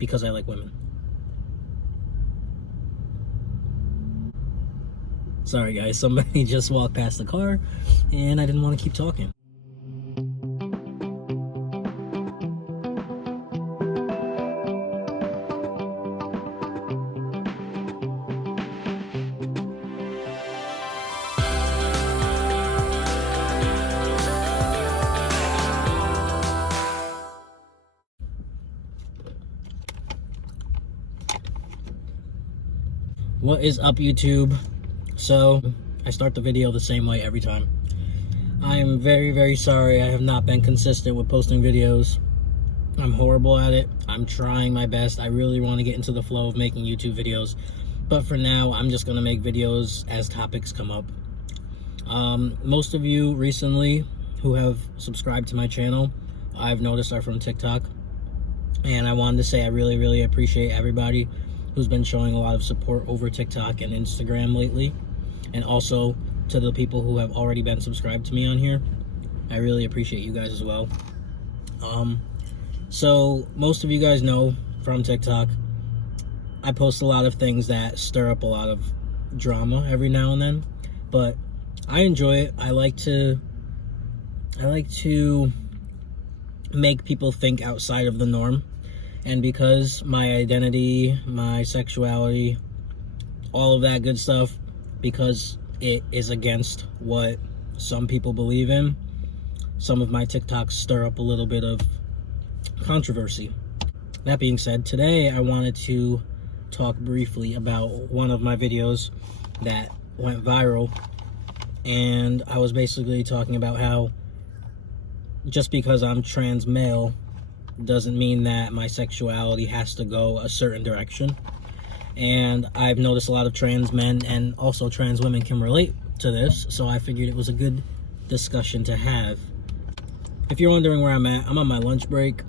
because I like women. Sorry guys, somebody just walked past the car and I didn't want to keep talking. What is up, YouTube? So I start the video the same way every time. I am very, very sorry I have not been consistent with posting videos. I'm horrible at it. I'm trying my best. I really want to get into the flow of making YouTube videos, but for now I'm just gonna make videos as topics come up. Most of you recently who have subscribed to my channel, I've noticed, are from TikTok, and I wanted to say I really, really appreciate everybody who's been showing a lot of support over TikTok and Instagram lately, and also to the people who have already been subscribed to me on here. I really appreciate you guys as well. So most of you guys know from TikTok, I post a lot of things that stir up a lot of drama every now and then, but I enjoy it. I like to make people think outside of the norm. And because my identity, my sexuality, all of that good stuff, because it is against what some people believe in, some of my TikToks stir up a little bit of controversy. That being said, today I wanted to talk briefly about one of my videos that went viral, and I was basically talking about how just because I'm trans male doesn't mean that my sexuality has to go a certain direction. And I've noticed a lot of trans men and also trans women can relate to this, so I figured it was a good discussion to have. If you're wondering where I'm at, I'm on my lunch break,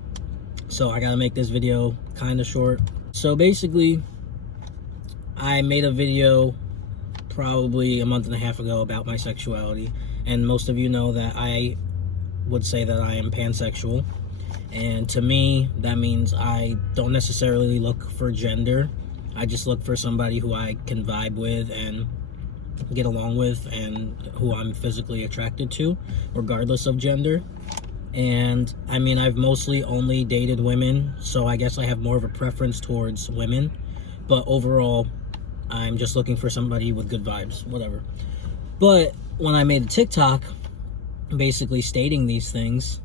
so I gotta make this video kind of short. So basically, I made a video probably a month and a half ago about my sexuality, and most of you know that I would say that I am pansexual. And to me, that means I don't necessarily look for gender. I just look for somebody who I can vibe with and get along with, and who I'm physically attracted to, regardless of gender. And I mean, I've mostly only dated women, so I guess I have more of a preference towards women. But overall, I'm just looking for somebody with good vibes, whatever. But when I made a TikTok basically stating these things,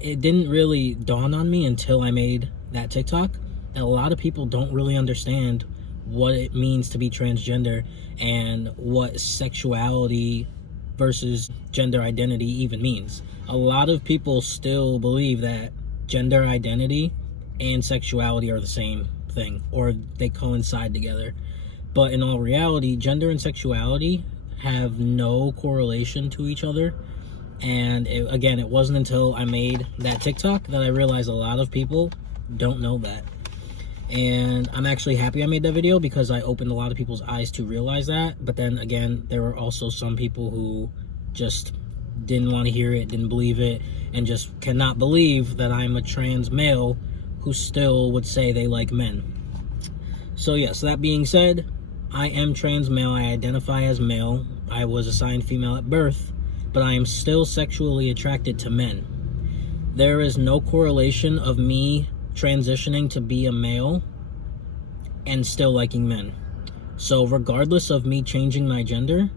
it didn't really dawn on me until I made that TikTok that a lot of people don't really understand what it means to be transgender and what sexuality versus gender identity even means. A lot of people still believe that gender identity and sexuality are the same thing, or they coincide together. But in all reality, gender and sexuality have no correlation to each other. And again, it wasn't until I made that TikTok that I realized a lot of people don't know that. And I'm actually happy I made that video because I opened a lot of people's eyes to realize that. But then again, there were also some people who just didn't want to hear it, didn't believe it, and just cannot believe that I'm a trans male who still would say they like men. So yes, that being said, I am trans male. I identify as male. I was assigned female at birth, but I am still sexually attracted to men. There is no correlation of me transitioning to be a male and still liking men. So regardless of me changing my gender,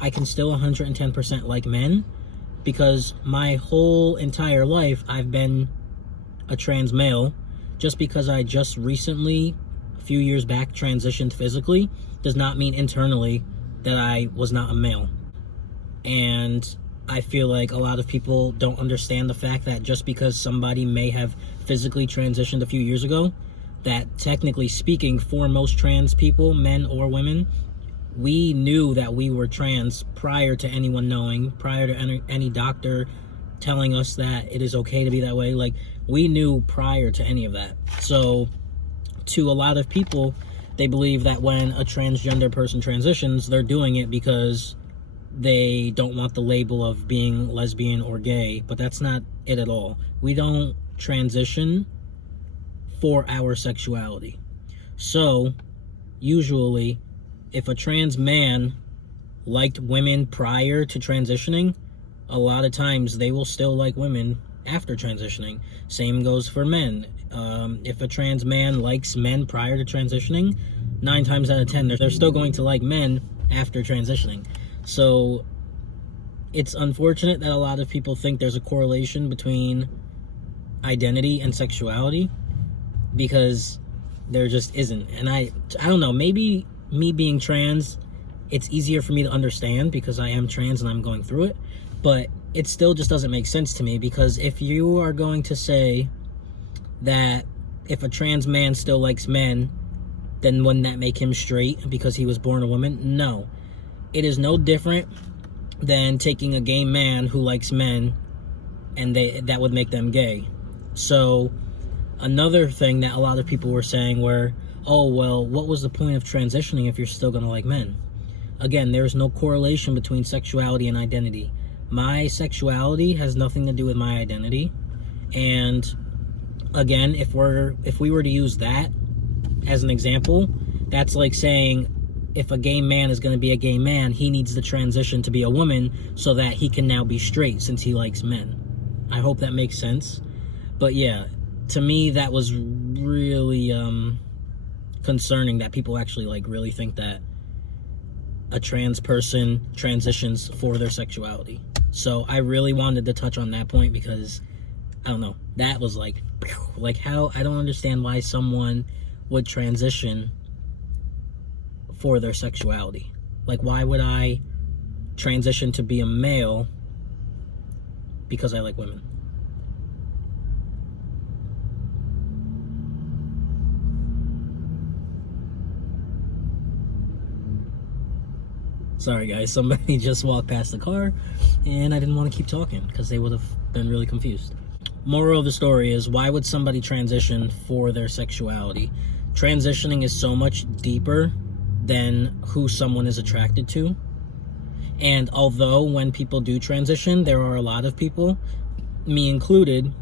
I can still 110% like men, because my whole entire life I've been a trans male. Just because I just recently, a few years back, transitioned physically does not mean internally that I was not a male. And I feel like a lot of people don't understand the fact that just because somebody may have physically transitioned a few years ago, that technically speaking, for most trans people, men or women, we knew that we were trans prior to anyone knowing, prior to any doctor telling us that it is okay to be that way. Like, we knew prior to any of that. So to a lot of people, they believe that when a transgender person transitions, they're doing it because they don't want the label of being lesbian or gay, but that's not it at all. We don't transition for our sexuality. So, usually, if a trans man liked women prior to transitioning, a lot of times they will still like women after transitioning. Same goes for men. If a trans man likes men prior to transitioning, 9 times out of 10, they're still going to like men after transitioning. So it's unfortunate that a lot of people think there's a correlation between identity and sexuality, because there just isn't. And I don't know, maybe me being trans, it's easier for me to understand because I am trans and I'm going through it, but it still just doesn't make sense to me, because if you are going to say that if a trans man still likes men, then wouldn't that make him straight because he was born a woman? No. It is no different than taking a gay man who likes men and that would make them gay. So another thing that a lot of people were saying were, oh, well, what was the point of transitioning if you're still going to like men? Again, there is no correlation between sexuality and identity. My sexuality has nothing to do with my identity. And again, if we were to use that as an example, that's like saying if a gay man is going to be a gay man, he needs to transition to be a woman so that he can now be straight since he likes men. I hope that makes sense. But yeah, to me, that was really concerning that people actually like really think that a trans person transitions for their sexuality. So I really wanted to touch on that point because, I don't know, that was like how, I don't understand why someone would transition for their sexuality. Like, why would I transition to be a male because I like women? Sorry guys, somebody just walked past the car and I didn't want to keep talking because they would have been really confused. Moral of the story is, why would somebody transition for their sexuality? Transitioning is so much deeper than who someone is attracted to. And although when people do transition, there are a lot of people, me included,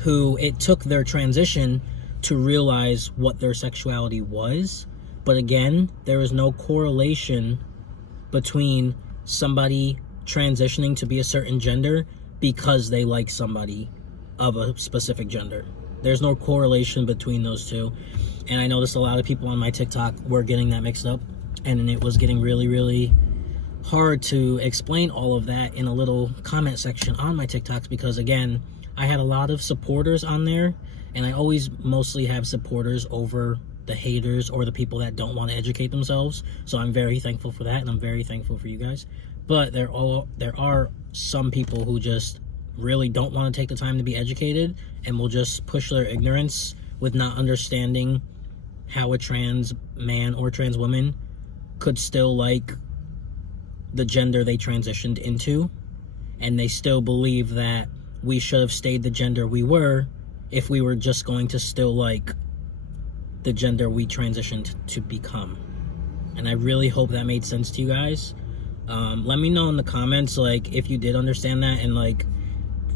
who it took their transition to realize what their sexuality was. But again, there is no correlation between somebody transitioning to be a certain gender because they like somebody of a specific gender. There's no correlation between those two. And I noticed a lot of people on my TikTok were getting that mixed up, and it was getting really, really hard to explain all of that in a little comment section on my TikToks, because again, I had a lot of supporters on there, and I always mostly have supporters over the haters or the people that don't want to educate themselves. So I'm very thankful for that, and I'm very thankful for you guys. But there are some people who just really don't want to take the time to be educated and will just push their ignorance with not understanding how a trans man or trans woman could still like the gender they transitioned into, and they still believe that we should have stayed the gender we were if we were just going to still like the gender we transitioned to become. And I really hope that made sense to you guys. Let me know in the comments, like, if you did understand that, and like,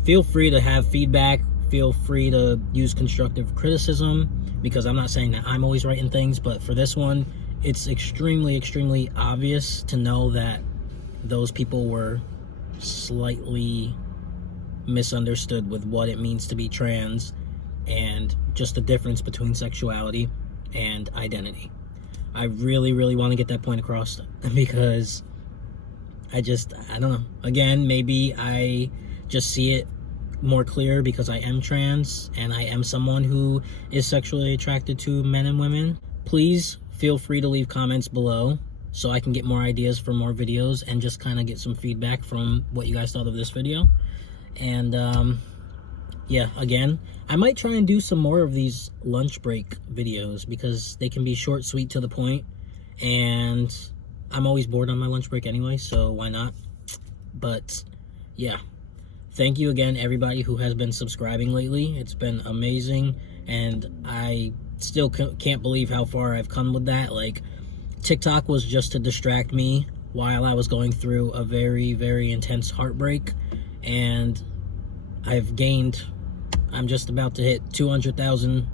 feel free to have feedback, feel free to use constructive criticism, because I'm not saying that I'm always right in things, but for this one, it's extremely, extremely obvious to know that those people were slightly misunderstood with what it means to be trans and just the difference between sexuality and identity. I really, really want to get that point across, because I don't know. Again, maybe I just see it more clear because I am trans and I am someone who is sexually attracted to men and women. Please feel free to leave comments below so I can get more ideas for more videos and just kind of get some feedback from what you guys thought of this video. And yeah, again, I might try and do some more of these lunch break videos because they can be short, sweet, to the point, and I'm always bored on my lunch break anyway, so why not? But yeah, thank you again, everybody who has been subscribing lately. It's been amazing, and I still can't believe how far I've come with that. Like, TikTok was just to distract me while I was going through a very, very intense heartbreak, and I'm just about to hit 200,000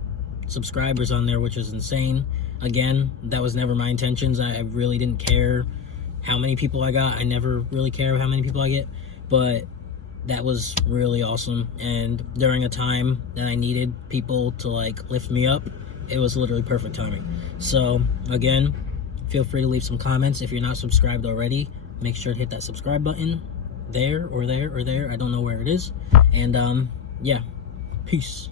subscribers on there, which is insane. Again, that was never my intentions. I really didn't care how many people I got. I never really care how many people I get, but that was really awesome. And during a time that I needed people to like lift me up, it was literally perfect timing. So again, feel free to leave some comments. If you're not subscribed already, make sure to hit that subscribe button there or there or there. I don't know where it is. And yeah, peace.